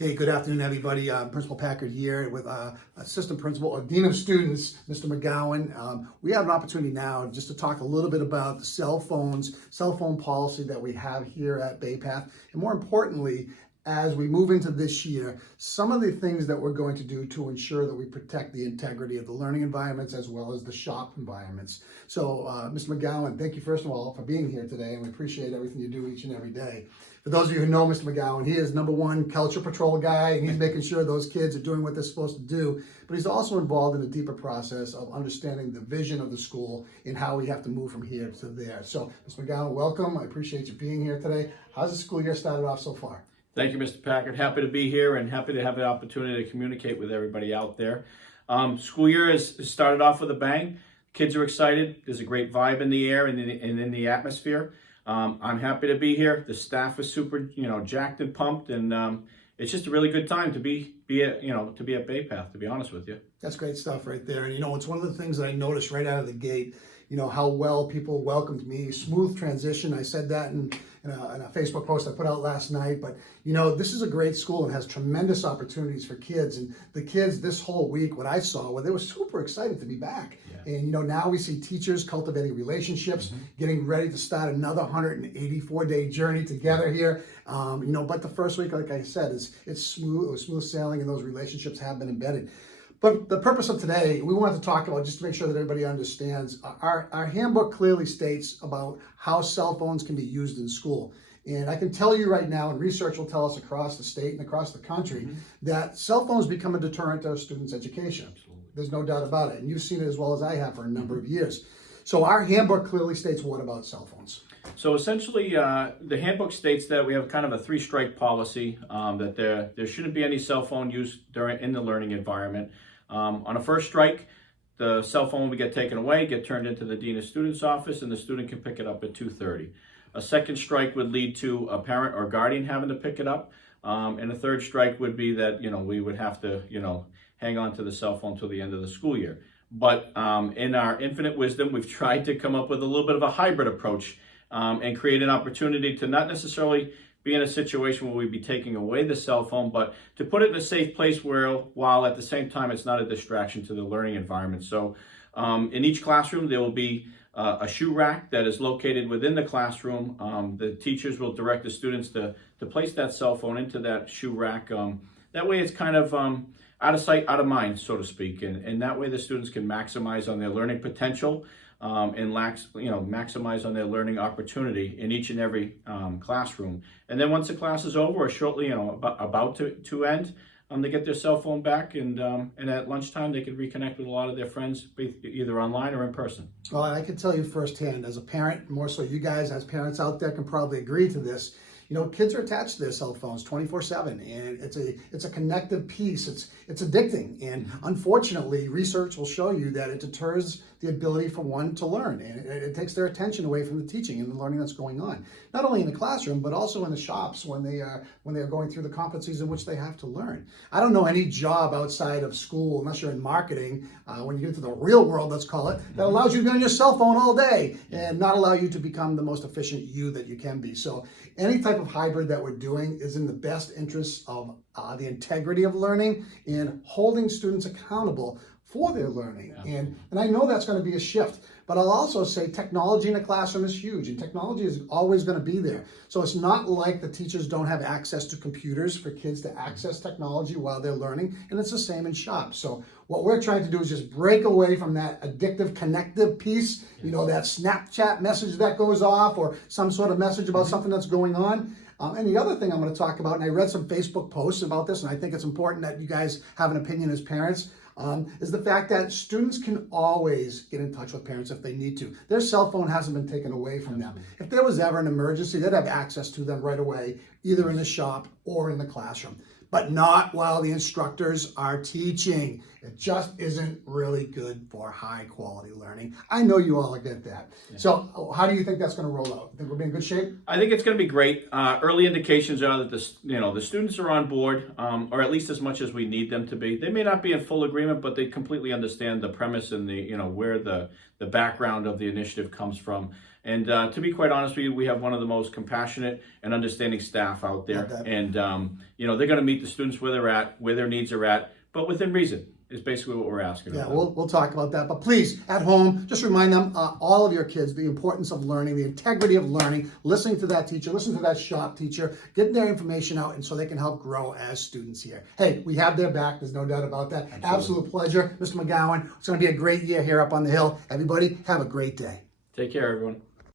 Hey, good afternoon, everybody. Principal Packard here with Assistant Principal or Dean of Students, Mr. McGowan. We have an opportunity now just to talk a little bit about the cell phone policy that we have here at Bay Path, and more importantly, as we move into this year, some of the things that we're going to do to ensure that we protect the integrity of the learning environments as well as the shop environments. So, Mr. McGowan, thank you first of all for being here today, and we appreciate everything you do each and every day. For those of you who know Mr. McGowan, he is #1 culture patrol guy, and he's making sure those kids are doing what they're supposed to do. But he's also involved in a deeper process of understanding the vision of the school and how we have to move from here to there. So, Mr. McGowan, welcome. I appreciate you being here today. How's the school year started off so far? Thank you, Mr. Packard. Happy to be here and happy to have the opportunity to communicate with everybody out there. School year has started off with a bang. Kids are excited. There's a great vibe in the air and in the atmosphere. I'm happy to be here. The staff is super, jacked and pumped, and it's just a really good time to be at Bay Path, to be honest with you. That's great stuff right there. And it's one of the things that I noticed right out of the gate, how well people welcomed me. Smooth transition. I said that in a Facebook post I put out last night. But, this is a great school and has tremendous opportunities for kids. And the kids this whole week, what I saw, they were super excited to be back. Yeah. And, now we see teachers cultivating relationships, getting ready to start another 184-day journey together here. But the first week, like I said, it's smooth. It was smooth sailing, and those relationships have been embedded. But the purpose of today, we wanted to talk about, just to make sure that everybody understands, our handbook clearly states about how cell phones can be used in school. And I can tell you right now, and research will tell us across the state and across the country, that cell phones become a deterrent to our students' education. Absolutely. There's no doubt about it. And you've seen it as well as I have for a number of years. So our handbook clearly states what about cell phones? So essentially, the handbook states that we have kind of a 3-strike policy, that there shouldn't be any cell phone use in the learning environment. On a first strike, the cell phone would get taken away, get turned into the Dean of Students office, and the student can pick it up at 2:30. A second strike would lead to a parent or guardian having to pick it up. And a third strike would be that, we would have to, hang on to the cell phone till the end of the school year. But in our infinite wisdom, we've tried to come up with a little bit of a hybrid approach and create an opportunity to not necessarily be in a situation where we'd be taking away the cell phone, but to put it in a safe place while at the same time it's not a distraction to the learning environment. So in each classroom, there will be a shoe rack that is located within the classroom. The teachers will direct the students to place that cell phone into that shoe rack. That way it's kind of out of sight, out of mind, so to speak. And that way the students can maximize on their learning potential and maximize on their learning opportunity in each and every classroom. And then once the class is over or shortly, about to end, they get their cell phone back, and at lunchtime they can reconnect with a lot of their friends, either online or in person. Well, I can tell you firsthand, as a parent, more so you guys as parents out there can probably agree to this. Kids are attached to their cell phones 24/7, and it's a connective piece. It's addicting, and unfortunately, research will show you that it deters the ability for one to learn, and it takes their attention away from the teaching and the learning that's going on, not only in the classroom but also in the shops when they are going through the competencies in which they have to learn. I don't know any job outside of school, unless you're in marketing, when you get into the real world, let's call it, that allows you to be on your cell phone all day and not allow you to become the most efficient you that you can be. So any type of hybrid that we're doing is in the best interest of the integrity of learning and holding students accountable for their learning. Yeah. And I know that's going to be a shift, but I'll also say technology in a classroom is huge, and technology is always going to be there. So it's not like the teachers don't have access to computers for kids to access technology while they're learning, and it's the same in shops. So what we're trying to do is just break away from that addictive, connective piece, that Snapchat message that goes off or some sort of message about something that's going on. And the other thing I'm going to talk about, and I read some Facebook posts about this, and I think it's important that you guys have an opinion as parents, is the fact that students can always get in touch with parents if they need to. Their cell phone hasn't been taken away from them. If there was ever an emergency, they'd have access to them right away, either in the shop or in the classroom. But not while the instructors are teaching. It just isn't really good for high quality learning. I know you all get that. Yeah. So how do you think that's going to roll out? Think we'll be in good shape? I think it's going to be great. Early indications are that the students are on board, or at least as much as we need them to be. They may not be in full agreement, but they completely understand the premise and the where the background of the initiative comes from. And to be quite honest with you, we have one of the most compassionate and understanding staff out there. Love that. And, they're going to meet the students where they're at, where their needs are at, but within reason is basically what we're asking. Yeah, we'll talk about that. But please, at home, just remind them, all of your kids, the importance of learning, the integrity of learning, listening to that teacher, listening to that shop teacher, getting their information out, and so they can help grow as students here. Hey, we have their back. There's no doubt about that. Absolute pleasure, Mr. McGowan. It's going to be a great year here up on the hill. Everybody, have a great day. Take care, everyone.